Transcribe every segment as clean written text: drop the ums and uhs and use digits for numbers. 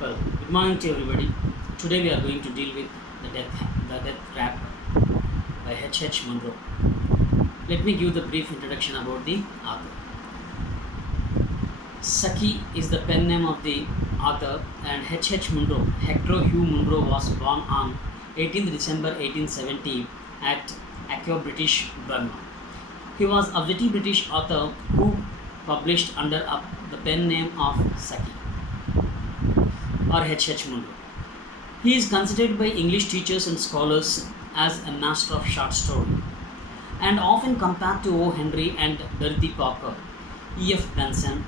Well, good morning to everybody. Today we are going to deal with the death trap by H. Munro. Let me give the brief introduction about the author. SAKI is the pen name of the author, and H. Munro, Hector Hugh Munro, was born on 18th December 1870 at Accra, British Burma. He was a witty British author who published under the pen name of SAKI or H. Munro. He is considered by English teachers and scholars as a master of short story and often compared to O. Henry and Dorothy Parker, E.F. Benson.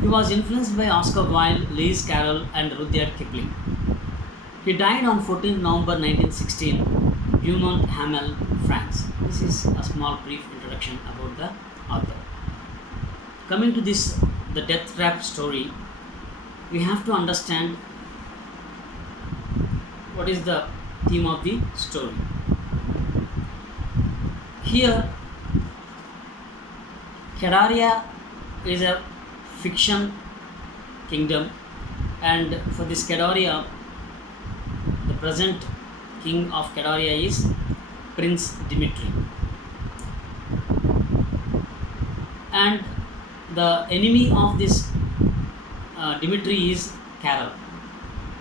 He was influenced by Oscar Wilde, Lewis Carroll, and Rudyard Kipling. He died on 14 November 1916, Beaumont Hamel, France. This is a small brief introduction about the author. Coming to this, the death trap story, we have to understand what is the theme of the story. Here, Kedaria is a fiction kingdom, and for this Kedaria, the present king of Kedaria is Prince Dimitri, and the enemy of this Dimitri is Carol.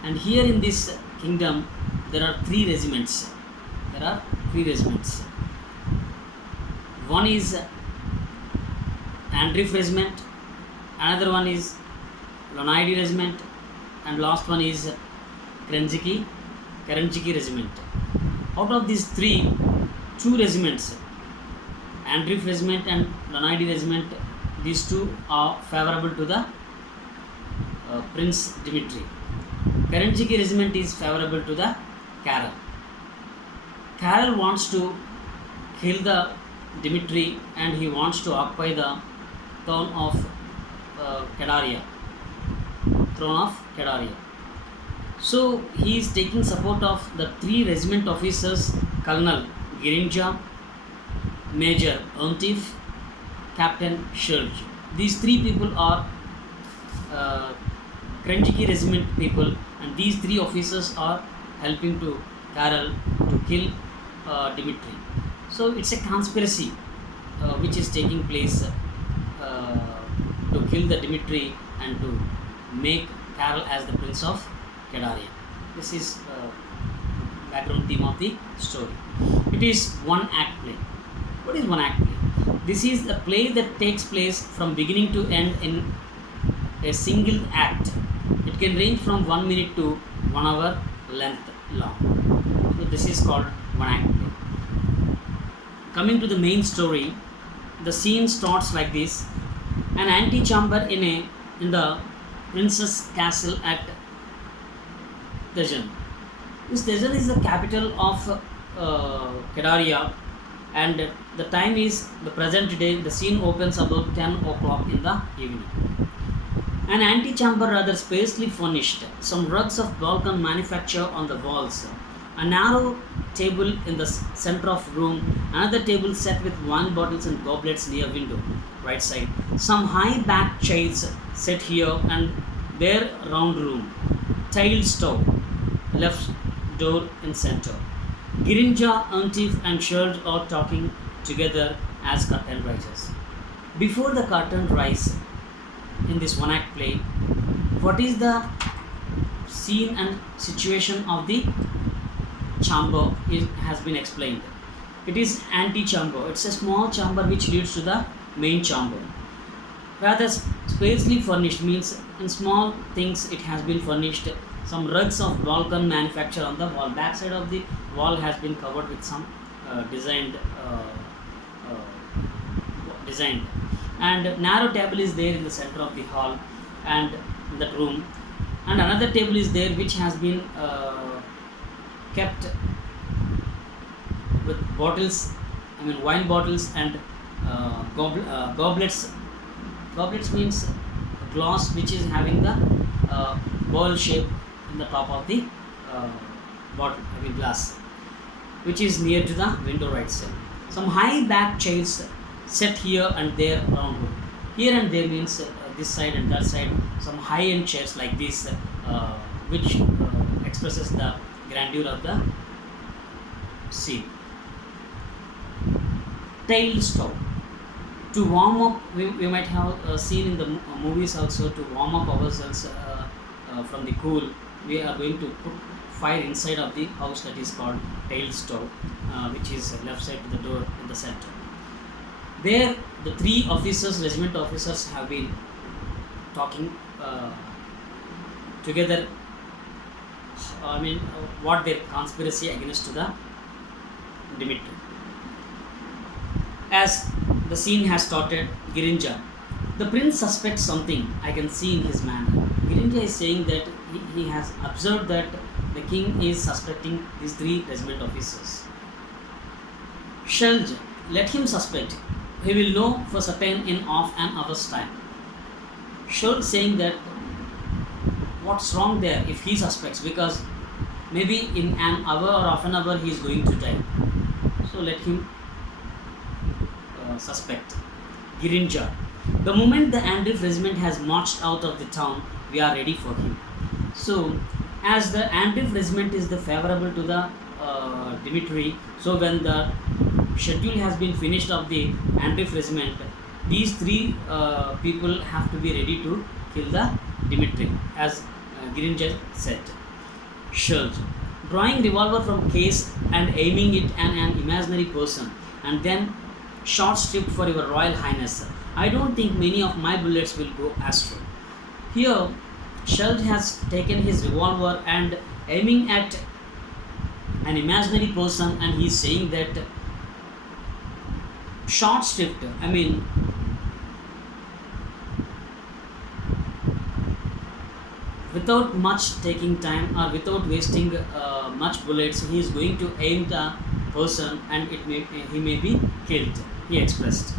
And here in this kingdom, there are three regiments. One is Andreff regiment, another one is Lonaidi regiment, and last one is Karenjiki regiment. Out of these three, two regiments, Andreff regiment and Lonaidi regiment, these two are favorable to the Prince Dimitri. Karenjiki regiment is favorable to the Carol. Carol wants to kill the Dimitri, and he wants to occupy the throne of Kedaria. So he is taking support of the three regiment officers: Colonel Girinja, Major Ontif, Captain Shurj. These three people are Karenjiki regiment people, and these three officers are helping to Carol to kill Dimitri. So it's a conspiracy which is taking place to kill the Dimitri and to make Carol as the prince of Kedaria. This is background theme of the story. It is one act play. What is one act play? This is a play that takes place from beginning to end in a single act. It can range from 1 minute to 1 hour length long. So this is called one act play. Coming to the main story, the scene starts like this: an antechamber in the Princess Castle at Tejan. This Tejan is the capital of Kedaria, and the time is the present day. The scene opens about 10 o'clock in the evening. An antechamber rather spaciously furnished, some rugs of Balkan manufacture on the walls, a narrow table in the center of room, another table set with wine bottles and goblets near window, right side, some high backed chairs set here and there round room, tiled stove, left door in center. Girinja, Antif and Shurj are talking together as curtain rises. Before the curtain rise, in this one act play, what is the scene and situation of the chamber has been explained. It is antechamber. It's a small chamber which leads to the main chamber. Rather spaciously furnished means in small things it has been furnished. Some rugs of Balkan manufacture on the wall. Back side of the wall has been covered with some designed. And narrow table is there in the center of the hall and in that room, and another table is there which has been kept with bottles, wine bottles and goblets. Goblets means a glass which is having the ball shape in the top of the bottle, glass, which is near to the window right side. Some high back chairs set here and there around room. Here and there means this side and that side, some high-end chairs like this uh, which expresses the grandeur of the scene. Tail stove. To warm up, we might have seen in the movies also, to warm up ourselves from the cool, we are going to put fire inside of the house, that is called tail stove, which is left side to the door in the center. There, the three officers, regiment officers, have been talking together. What their conspiracy against the Dimitri. As the scene has started, Girinja, the prince suspects something. I can see in his manner. Girinja is saying that he has observed that the king is suspecting these three regiment officers. Shelj, let him suspect. He will know for certain in half an hour's time. Shelj saying that what's wrong there if he suspects, because maybe in an hour or half an hour he is going to die. So let him suspect. Girinja, the moment the Andrew regiment has marched out of the town, we are ready for him. So, as the Andrew regiment is the favorable to the Dimitri, so when the schedule has been finished of the Andrew regiment, these three people have to be ready to kill the Dimitri, as Girinja said. Shelj, drawing revolver from case and aiming it at an imaginary person, and then short stripped for your royal highness. I don't think many of my bullets will go astray. Here, Shelj has taken his revolver and aiming at an imaginary person, and he is saying that short stripped, without much taking time or without wasting much bullets, he is going to aim the person and he may be killed, he expressed.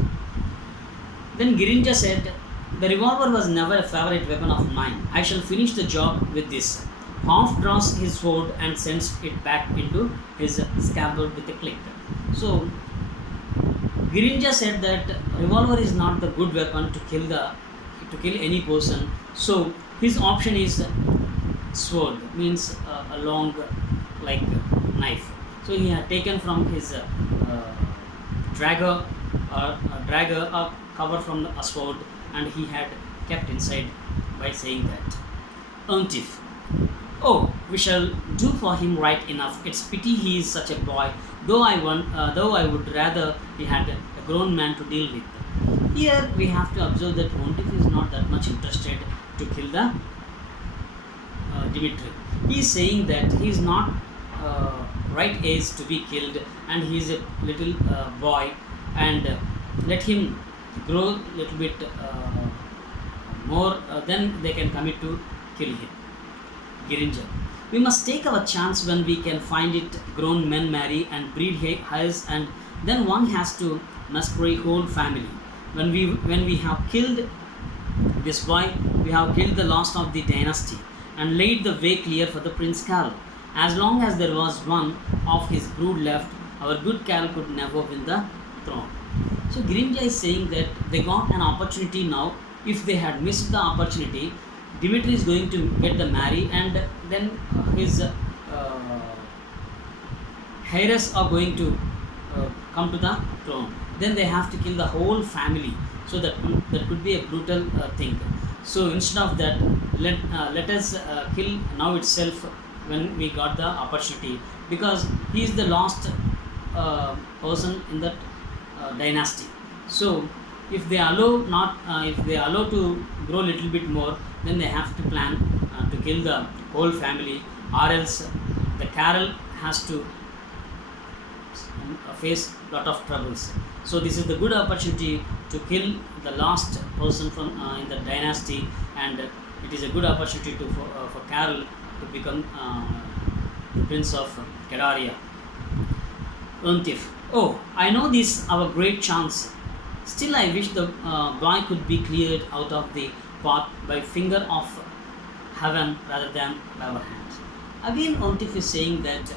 Then Girinja said, the revolver was never a favorite weapon of mine. I shall finish the job with this. Half draws his sword and sends it back into his scabbard with a click. So Girinja said that revolver is not the good weapon to kill any person. So his option is sword, means a long like knife. So he had taken from his dragger a cover from a sword, and he had kept inside by saying that. Untif, oh, we shall do for him right enough. It's pity he is such a boy, though I would rather he had a grown man to deal with. Here we have to observe that Untif is not that much interested to kill the Dimitri. He is saying that he is not right age to be killed, and he is a little boy, and let him grow little bit more, then they can commit to kill him. Girinja, we must take our chance when we can find it. Grown men marry and breed heirs, and then one has to massacre whole family. When we have killed this boy, we have killed the last of the dynasty and laid the way clear for the Prince Carl. As long as there was one of his brood left, our good Carl could never win the throne. So Girinja is saying that they got an opportunity now. If they had missed the opportunity, Dimitri is going to get the marry, and then his heirs are going to come to the throne. Then they have to kill the whole family. So that could be a brutal thing. So instead of that, let us kill now itself when we got the opportunity, because he is the last person in that dynasty. So if they allow to grow a little bit more, then they have to plan to kill the whole family, or else the Carol has to face lot of troubles. So this is the good opportunity to kill the last person from in the dynasty, and it is a good opportunity for Carol to become the prince of Kedaria. Untif, oh, I know this our great chance. Still, I wish the boy could be cleared out of the path by finger of heaven rather than by our hands. Again, Untif is saying that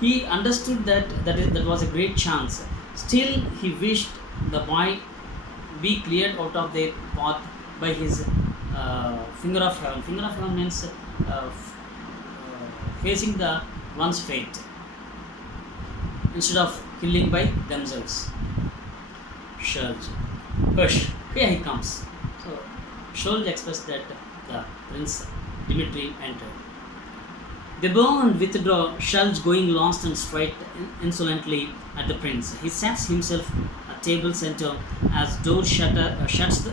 he understood that was a great chance. Still, he wished the boy be cleared out of their path by his finger of heaven. Finger of heaven means facing the one's fate instead of killing by themselves. Shurj. Hush, here he comes. So Shurj expressed that the prince Dmitri entered. They bow and withdraw, Shurj going lost and straight insolently at the prince. He sets himself at table center as door shuts.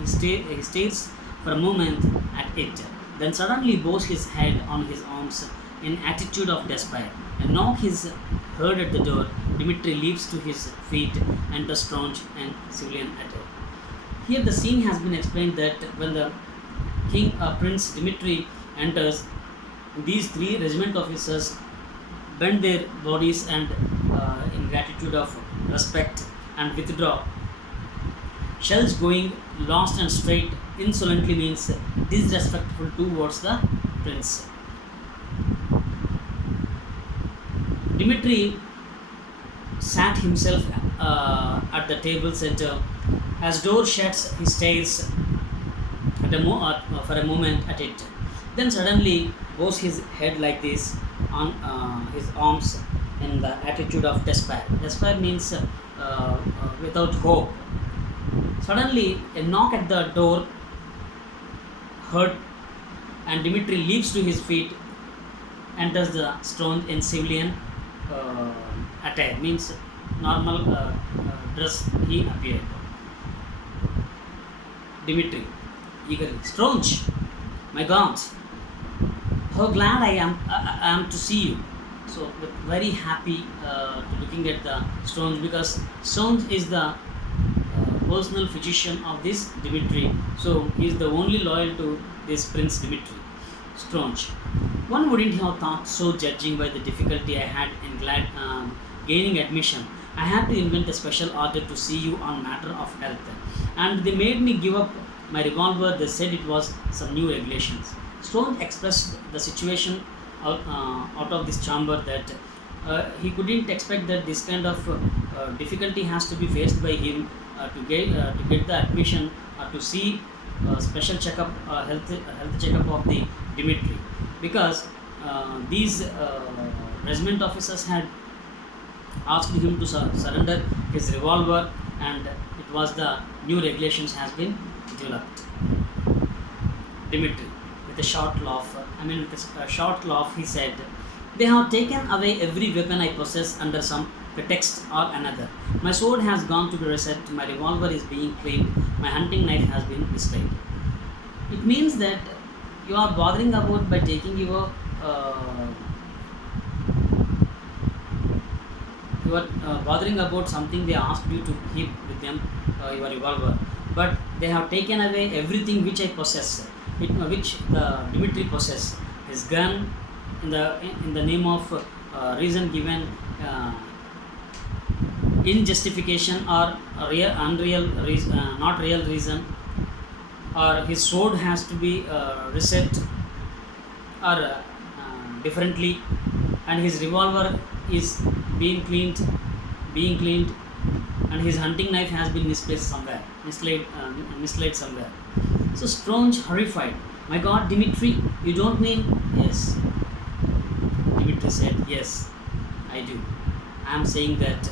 He stares for a moment at it, then suddenly bows his head on his arms in attitude of despair. A knock is heard at the door. Dmitri leaps to his feet, enters Strange and civilian attire. Here the scene has been explained that when the Prince Dmitri enters, these three regiment officers bend their bodies and in gratitude of respect and withdraw. Shells going lost and straight insolently means disrespectful towards the prince. Dmitri sat himself at the table center. As door shuts, he stares for a moment at it. Then suddenly bows his head like this on his arms in the attitude of despair. Despair means without hope. Suddenly, a knock at the door heard, and Dmitri leaps to his feet, enters the stone in civilian attire, means normal dress he appeared. Dmitri eagerly, Strange, my God, how glad I am to see you. So, very happy to looking at the Strange, because Strange is the personal physician of this Dmitri. So, he is the only loyal to this Prince Dmitri. Strange. One wouldn't have thought so, judging by the difficulty I had in gaining admission. I had to invent a special order to see you on matter of health, and they made me give up my revolver. They said it was some new regulations. Stone expressed the situation out of this chamber that he couldn't expect that this kind of difficulty has to be faced by him to get the admission to see special checkup health checkup of the Dimitri, because these regiment officers had asked him to surrender his revolver, and it was the new regulations has been developed. Dimitri, with a short laugh, with a short laugh, he said, "They have taken away every weapon I possess under some pretext or another. My sword has gone to be reset, my revolver is being claimed, my hunting knife has been displayed." It means that you are bothering about by taking you are bothering about something they asked you to keep with them, your revolver, but they have taken away everything which I possess, which the Dimitri possess, his gun, in the name of reason given in justification or real unreal reason, not real reason, or his sword has to be reset or differently, and his revolver is being cleaned, and his hunting knife has been misplaced somewhere, mislaid somewhere. So Strange, horrified, "My God, Dimitri, you don't mean..." "Yes," Dimitri said, "yes, I do. I am saying that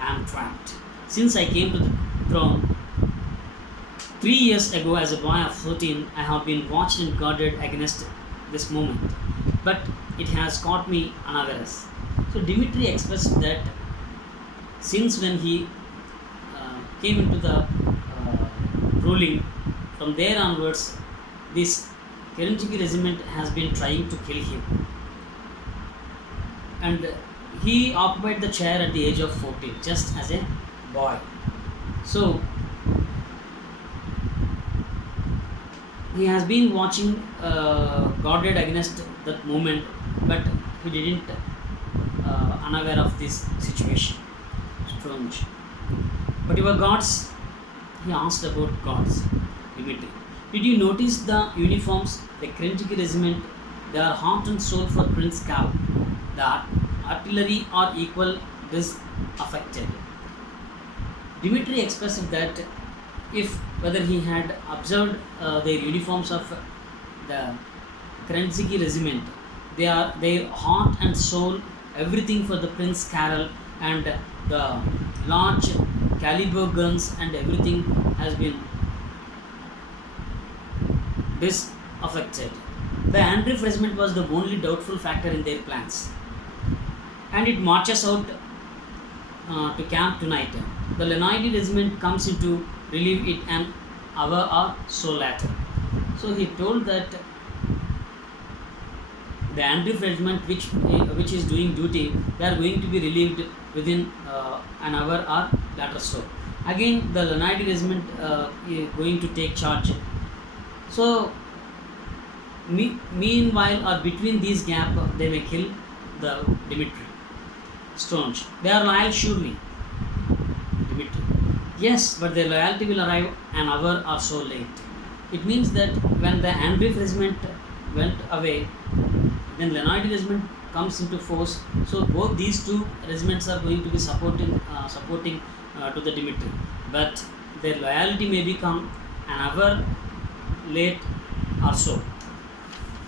I am trapped. Since I came to the throne 3 years ago as a boy of 13, I have been watched and guarded against this moment, but it has caught me unawares." So Dimitri expressed that since when he came into the ruling, from there onwards, this Kerensky regiment has been trying to kill him, and he occupied the chair at the age of 14, just as a boy. So he has been watching, guarded against that moment, but he didn't unaware of this situation. Strange. "But your gods," he asked about gods. Dimitri, "Did you notice the uniforms? The Kerensky regiment, they are heart and soul for Prince Cal. The artillery are equal disaffected." Dimitri expressed that if whether he had observed their uniforms of the Kerensky regiment. They are their heart and soul, everything for the Prince Carol, and the large caliber guns and everything has been disaffected. The Andrew regiment was the only doubtful factor in their plans, and it marches out to camp tonight. The Leninid regiment comes into relieve it an hour or so later. So he told that the Andrew regiment, which is doing duty, they are going to be relieved within an hour or later so. Again, the Leninid regiment is going to take charge. So, meanwhile or between these gap, they may kill the Dmitri. Stones. They are loyal, surely. Dmitri. Yes, but their loyalty will arrive an hour or so late. It means that when the Andrew regiment went away, then Leninid regiment comes into force. So both these two regiments are going to be supporting to the Dmitri. But their loyalty may become an hour late or so.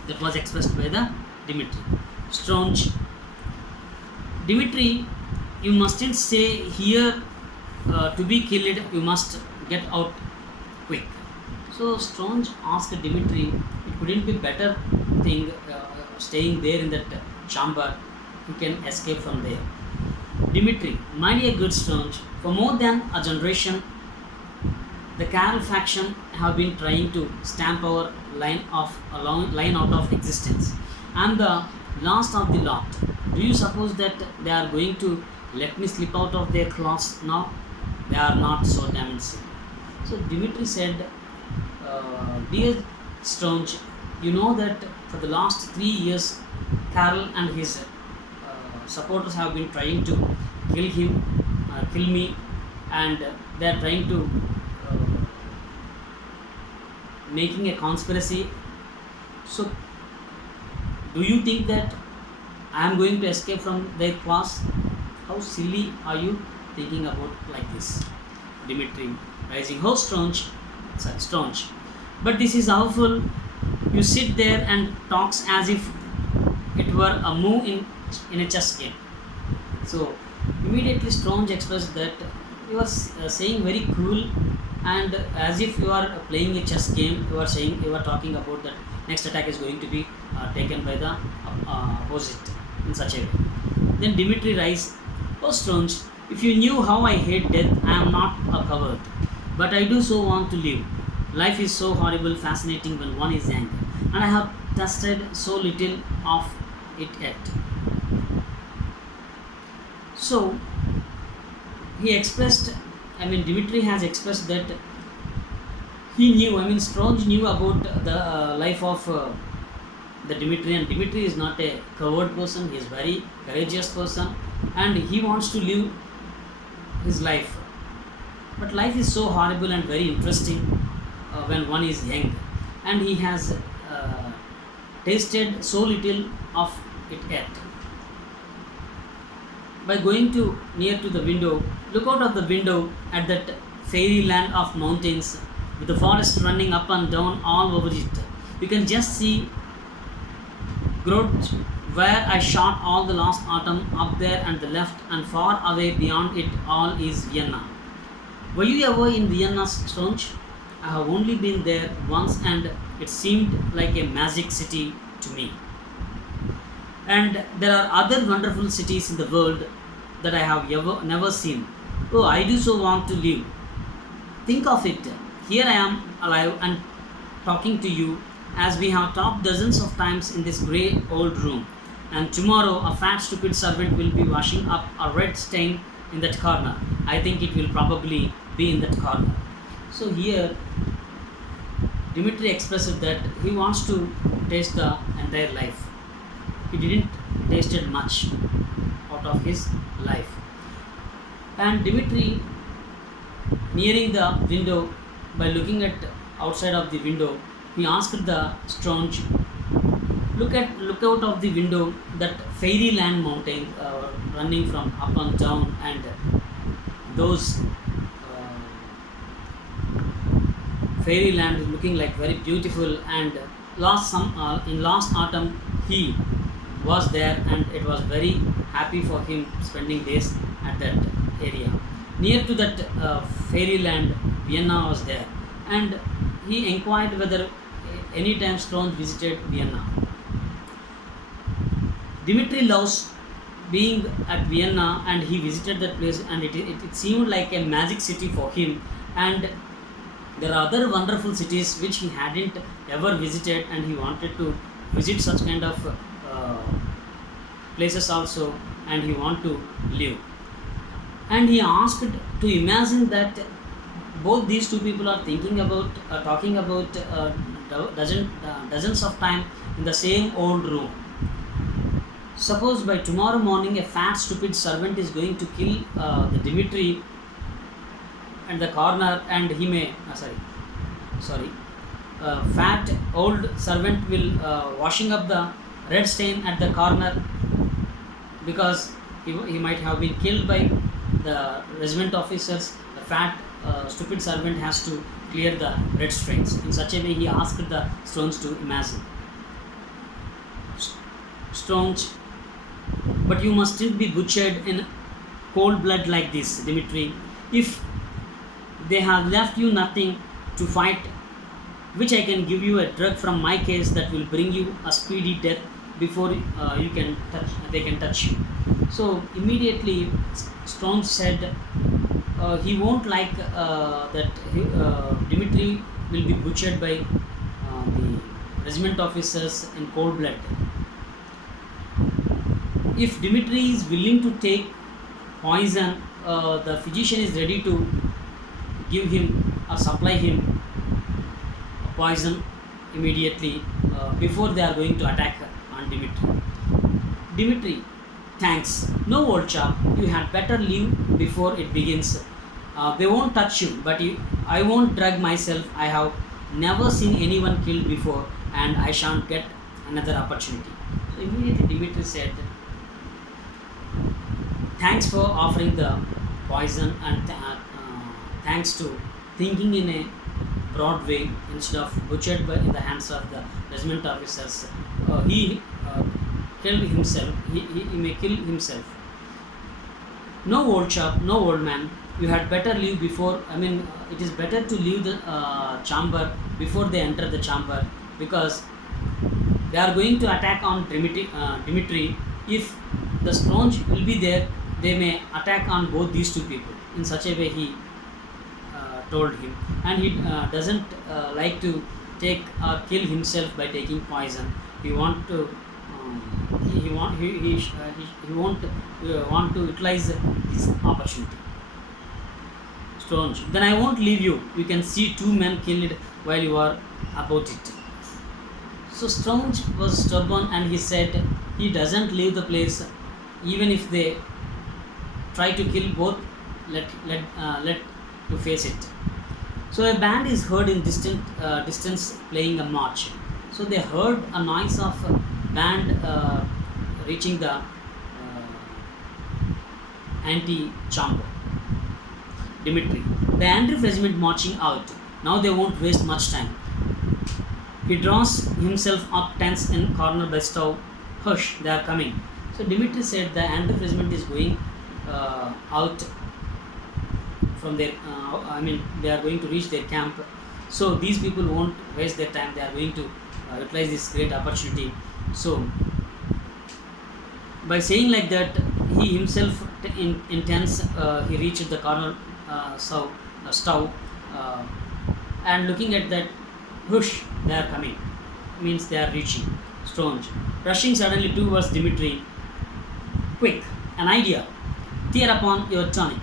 That was expressed by the Dmitri. Strange. Dmitri, you mustn't stay here to be killed, you must get out quick. So Strange asked Dmitri, it couldn't be better thing staying there in that chamber, you can escape from there. Dmitri, my dear good Strange, for more than a generation, the Carol faction have been trying to stamp our line out of existence. I am the last of the lot. Do you suppose that they are going to let me slip out of their claws now? They are not so damn silly. So Dmitri said, dear Strange, you know that for the last 3 years, Carol and his supporters have been trying to kill me, and they are trying to making a conspiracy. So, do you think that I am going to escape from their class? How silly are you thinking about like this? Dmitri, rising, how strange, such strange. But this is awful. You sit there and talks as if it were a move in a chess game. So immediately Strange expressed that you are saying very cool, and as if you are playing a chess game. You are talking about that next attack is going to be taken by the opposite in such a way. Then Dmitri rise, oh Strange, if you knew how I hate death, I am not a coward, but I do so want to live. Life is so horrible, fascinating when one is young, and I have tasted so little of it yet. So he expressed, Dmitri has expressed that he knew, Strange knew about the life of the Dmitri, and Dmitri is not a coward person, he is very courageous person, and he wants to live his life. But life is so horrible and very interesting when one is young, and he has tasted so little of it yet. By going to near to the window, look out of the window at that fairyland of mountains with the forest running up and down all over it. You can just see Grot where I shot all the last autumn. Up there and the left and far away beyond it all is Vienna. Were you ever in Vienna, Strange? I have only been there once and it seemed like a magic city to me. And there are other wonderful cities in the world that I have never seen. Oh, I do so want to live. Think of it. Here I am alive and talking to you as we have talked dozens of times in this grey old room. And tomorrow a fat stupid servant will be washing up a red stain in that corner. I think it will probably be in that corner. So here Dmitri expressed that he wants to taste the entire life. He didn't tasted much out of his life. And Dmitri, nearing the window, by looking at outside of the window, he asked the Strange, look out of the window, that fairyland mountain running from up and down, and those fairyland is looking like very beautiful, and in last autumn he was there, and it was very happy for him spending days at that area. Near to that fairyland, Vienna was there, and he inquired whether any time Stone visited Vienna. Dimitri loves being at Vienna, and he visited that place, and it seemed like a magic city for him. And there are other wonderful cities which he hadn't ever visited, and he wanted to visit such kind of places also, and he want to live. And he asked to imagine that both these two people are thinking about talking about dozens of time in the same old room. Suppose by tomorrow morning a fat stupid servant is going to kill the Dimitri at the corner, and he may sorry fat old servant will washing up the red stain at the corner, because he might have been killed by the regiment officers. The fat stupid servant has to clear the red stains. In such a way he asked the Stones to imagine. Stones, but you mustn't be butchered in cold blood like this, Dimitri. If they have left you nothing to fight, which I can give you a drug from my case that will bring you a speedy death before they can touch you. So immediately Stone said he won't like that Dimitri will be butchered by the regiment officers in cold blood. If Dimitri is willing to take poison, the physician is ready to give him or supply him poison immediately before they are going to attack on Dimitri. Dimitri, thanks. No, old chap, you had better leave before it begins. They won't touch you, but I won't drug myself. I have never seen anyone killed before, and I shan't get another opportunity. So immediately Dimitri said, thanks for offering the poison, and thanks to thinking in a broad way instead of butchered in the hands of the regiment officers. He killed himself. He may kill himself. No, old chap, no, old man. You had better leave before. It is better to leave the chamber before they enter the chamber, because they are going to attack on Dimitri. If the Stones will be there, they may attack on both these two people. In such a way, he told him, and he doesn't like to take or kill himself by taking poison. He want to he won't want to utilize this opportunity. Stones, then I won't leave you. You can see two men killed while you are about it. So Stones was stubborn, and he said he doesn't leave the place even if they try to kill both. Let to face it. So a band is heard in distance playing a march. So they heard a noise of a band reaching the anti-chamber. Dimitri, the Andrew regiment marching out. Now they won't waste much time. He draws himself up tense in corner by stove. Hush, they are coming. So Dimitri said the Andrew regiment is going out from their. They are going to reach their camp. So these people won't waste their time. They are going to utilize this great opportunity. So by saying like that, he himself intends. He reached the corner stove, and looking at that, whoosh, they are coming. Means they are reaching. Stones rushing suddenly towards Dimitri. Quick, an idea. Tear upon your tunic.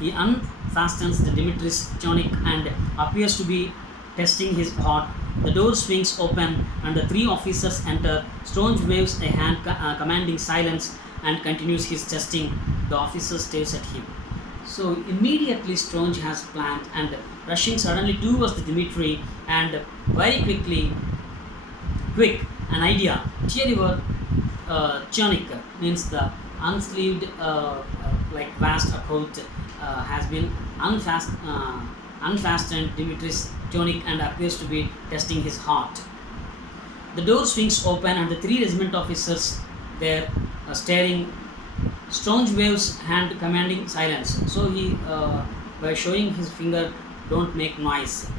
He unfastens the Dimitri's tunic and appears to be testing his heart. The door swings open and the three officers enter. Stones waves a hand commanding silence and continues his testing. The officer stares at him. So immediately Stones has planned and rushing suddenly towards the Dimitri, and very quick, an idea. Tear your tunic, means the unsleeved vast coat has been unfastened Dimitri's tunic and appears to be testing his heart. The door swings open and the three regiment officers there staring. Strange waves hand commanding silence. So he, by showing his finger, don't make noise,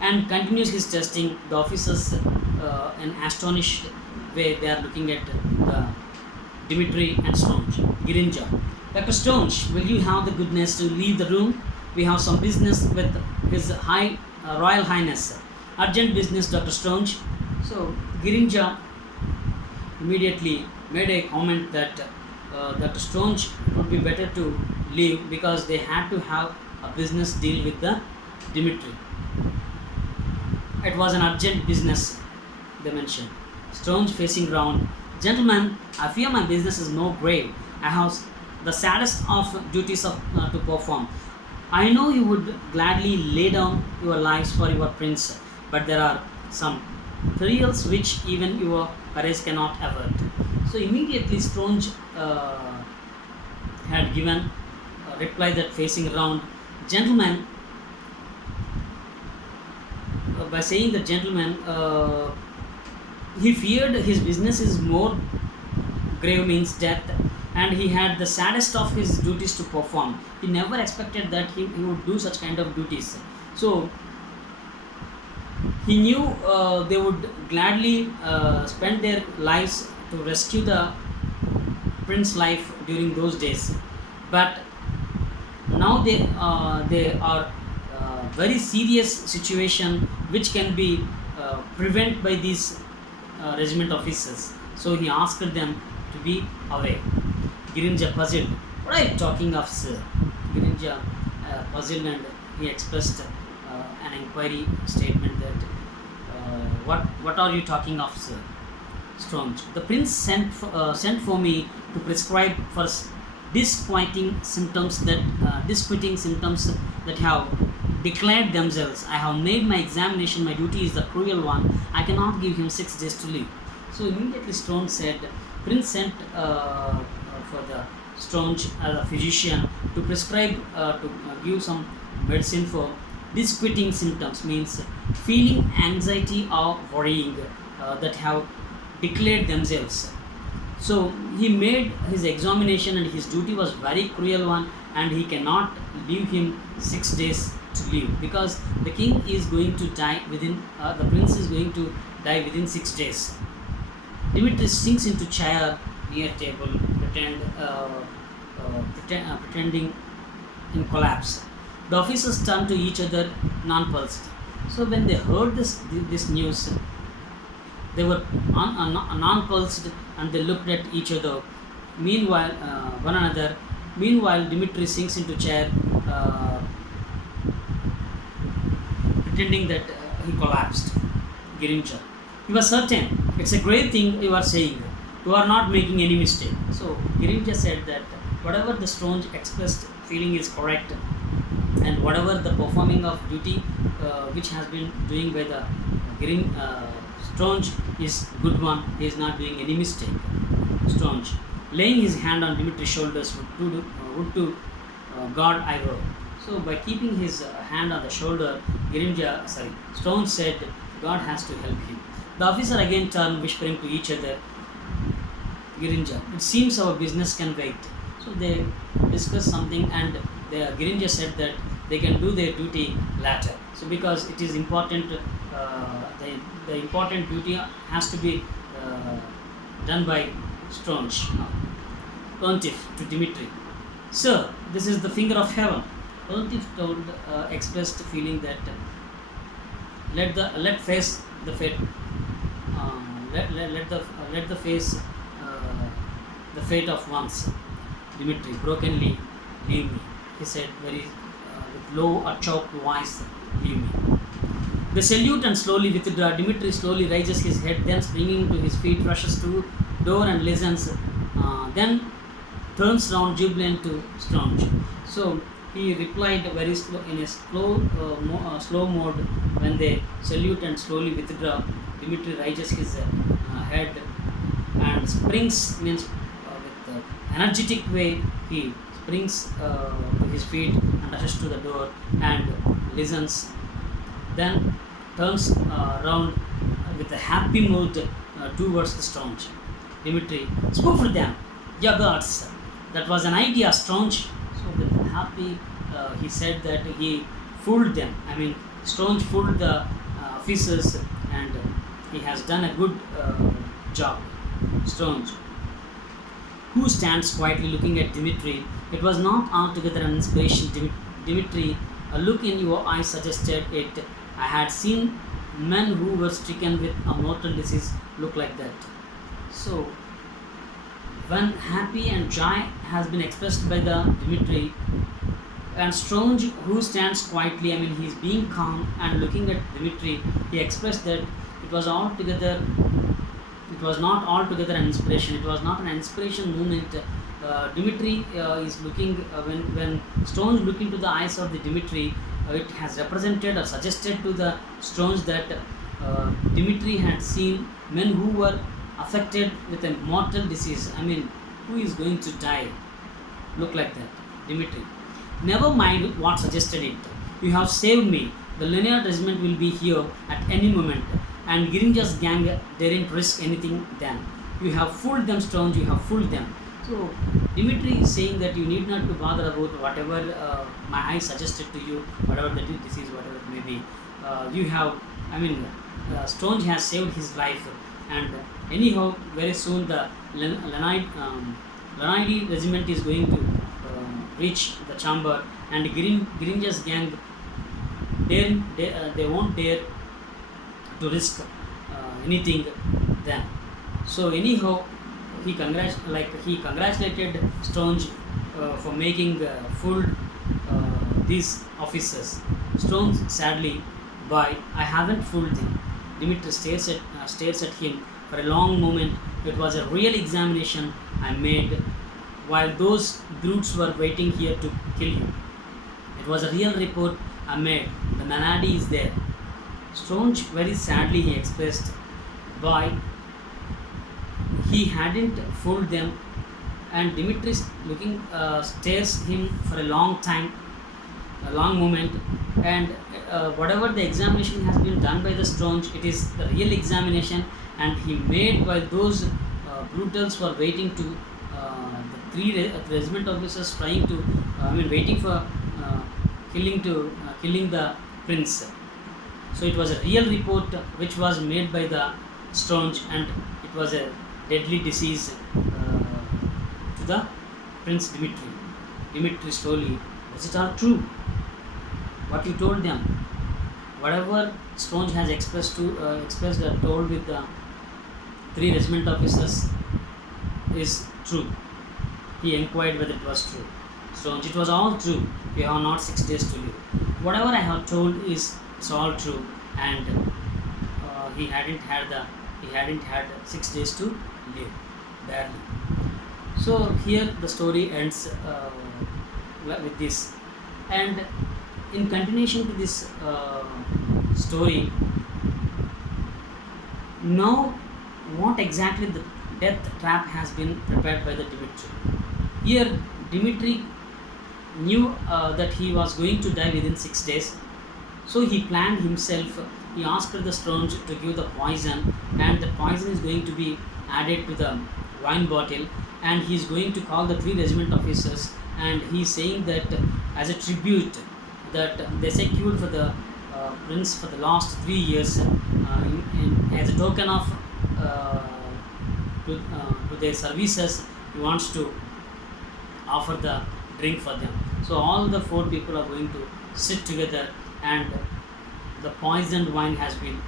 and continues his testing. The officers, in astonished way, they are looking at Dimitri and Strange. Girinja, Dr. Strange, will you have the goodness to leave the room? We have some business with His High Royal Highness. Urgent business, Dr. Strange. So Girinja immediately made a comment that Dr. Strange would be better to leave because they had to have a business deal with the Dimitri. It was an urgent business, they mentioned. Strange facing round. Gentlemen, I fear my business is more grave. I have the saddest of duties to perform. I know you would gladly lay down your lives for your prince, but there are some perils which even your courage cannot avert. So immediately Strange had given a reply that facing round, gentlemen, by saying that gentlemen, he feared his business is more grave means death, and he had the saddest of his duties to perform. He never expected that he would do such kind of duties. So he knew they would gladly spend their lives to rescue the prince's life during those days, but now they are very serious situation which can be prevented by these regiment officers. So he asked them to be away. Girinja puzzled. What are you talking of, sir? Girinja puzzled, and he expressed an inquiry statement that what are you talking of, sir? Strange. The prince sent for me to prescribe for disquieting symptoms that have declared themselves. I have made my examination. My duty is the cruel one. I cannot give him 6 days to live. So immediately Strange said, Prince sent for the Strange as a physician to prescribe to give some medicine for disquieting symptoms, means feeling anxiety or worrying that have declared themselves. So he made his examination and his duty was very cruel one, and he cannot leave him 6 days to live because the king is going to die within the prince is going to die within 6 days. Dimitri sinks into chair near table, pretending in collapse. The officers turned to each other, nonplussed. So when they heard this news, they were nonplussed and they looked at each other. Meanwhile, one another. Meanwhile, Dimitri sinks into chair, pretending that he collapsed. Girinja, you are certain? It's a great thing you are saying. You are not making any mistake. So Girinja said that whatever the Strange expressed feeling is correct, and whatever the performing of duty which has been doing by the Strange is good one. He is not doing any mistake. Strange, laying his hand on Dimitri's shoulders, would to God I vow. So by keeping his hand on the shoulder, Strange said, God has to help him. The officer again turned, whispering to each other. Girinja, it seems our business can wait. So they discussed something, and Girinja said that they can do their duty later. So because it is important, the important duty has to be done by Strange. Pontiff to Dimitri, sir, this is the finger of heaven. Pontiff expressed feeling that let face the fate. Let the face the fate of once. Dimitri brokenly, leave me. He said very with low or choked voice, leave me. They salute and slowly withdraw. Dimitri slowly raises his head, then springing to his feet, rushes to door and listens. Then turns round jubilant to Strange. So he replied very slow, in a slow mode. When they salute and slowly withdraw, Dimitri raises his head and springs, means with energetic way he springs to his feet and rushes to the door and listens. Then turns around with a happy mood towards the Strange. Dimitri spoofed them. Yeah, gods, that was an idea, Strange. So with happy, he said that he fooled them. I mean, Strange fooled the officers, and he has done a good job. Strange, who stands quietly looking at Dimitri. It was not altogether an inspiration, Dimitri. A look in your eyes suggested it. I had seen men who were stricken with a mortal disease look like that. So, when happy and joy has been expressed by the Dimitri, and Strange, who stands quietly, I mean, he's being calm and looking at Dimitri, he expressed that it was altogether it was not altogether an inspiration. It was not an inspiration moment. Dimitri is looking when Stones look into the eyes of the Dimitri. It has represented or suggested to the Stones that Dimitri had seen men who were affected with a mortal disease. I mean, who is going to die? Look like that, Dimitri. Never mind what suggested it. You have saved me. The linear regiment will be here at any moment, and Girinja's gang daren't risk anything then. You have fooled them, Stones, you have fooled them. So, Dimitri is saying that you need not to bother about whatever my eyes suggested to you, whatever the disease, whatever it may be. You have, I mean, Stones has saved his life, and anyhow, very soon the Lanidi regiment is going to reach the chamber, and Girinja's gang they won't dare to risk anything then. So anyhow, he congratulated Stones for making fooled these officers. Stones sadly, "Boy, I haven't fooled them." Dimitri stares at him for a long moment. It was a real examination I made while those brutes were waiting here to kill you. It was a real report I made. The Manadi is there. Strange, very sadly, he expressed, "Boy, he hadn't fooled them." And Dimitri stares him for a long time, a long moment, and whatever the examination has been done by the Strange, it is the real examination, and he made while those brutals were waiting to the regiment officers trying to, waiting for killing the prince. So it was a real report which was made by the Strange, and it was a deadly disease to the Prince Dimitri. Dimitri slowly, was it all true? What you told them, whatever Strange has expressed or told with the 3 regiment officers is true. He inquired whether it was true. Strange, it was all true. We have not 6 days to live. Whatever I have told is it's all true, and he hadn't had 6 days to live, barely. So here the story ends with this, and in continuation to this story, now what exactly the death trap has been prepared by the Dimitri. Here Dimitri knew that he was going to die within 6 days. So he planned himself. He asked the Strange to give the poison, and the poison is going to be added to the wine bottle, and he is going to call the 3 regiment officers, and he is saying that as a tribute that they secured for the prince for the last 3 years, as a token of to their services, he wants to offer the drink for them. So all the 4 people are going to sit together, and the poisoned wine has been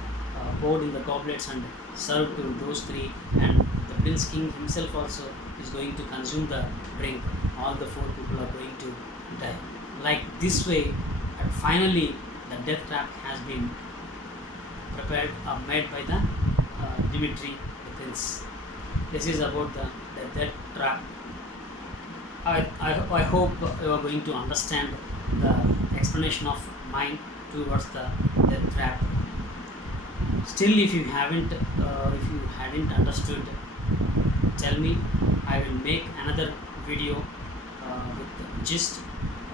poured in the goblets and served to those 3, and the prince king himself also is going to consume the drink. All the 4 people are going to die. Like this way, and finally the death trap has been prepared or made by the Dimitri the prince. This is about the death trap. I hope you are going to understand the explanation of mine towards the death trap. Still, if you hadn't understood, tell me. I will make another video with gist,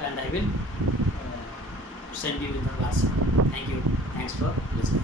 and I will send you in the WhatsApp. Thank you. Thanks for listening.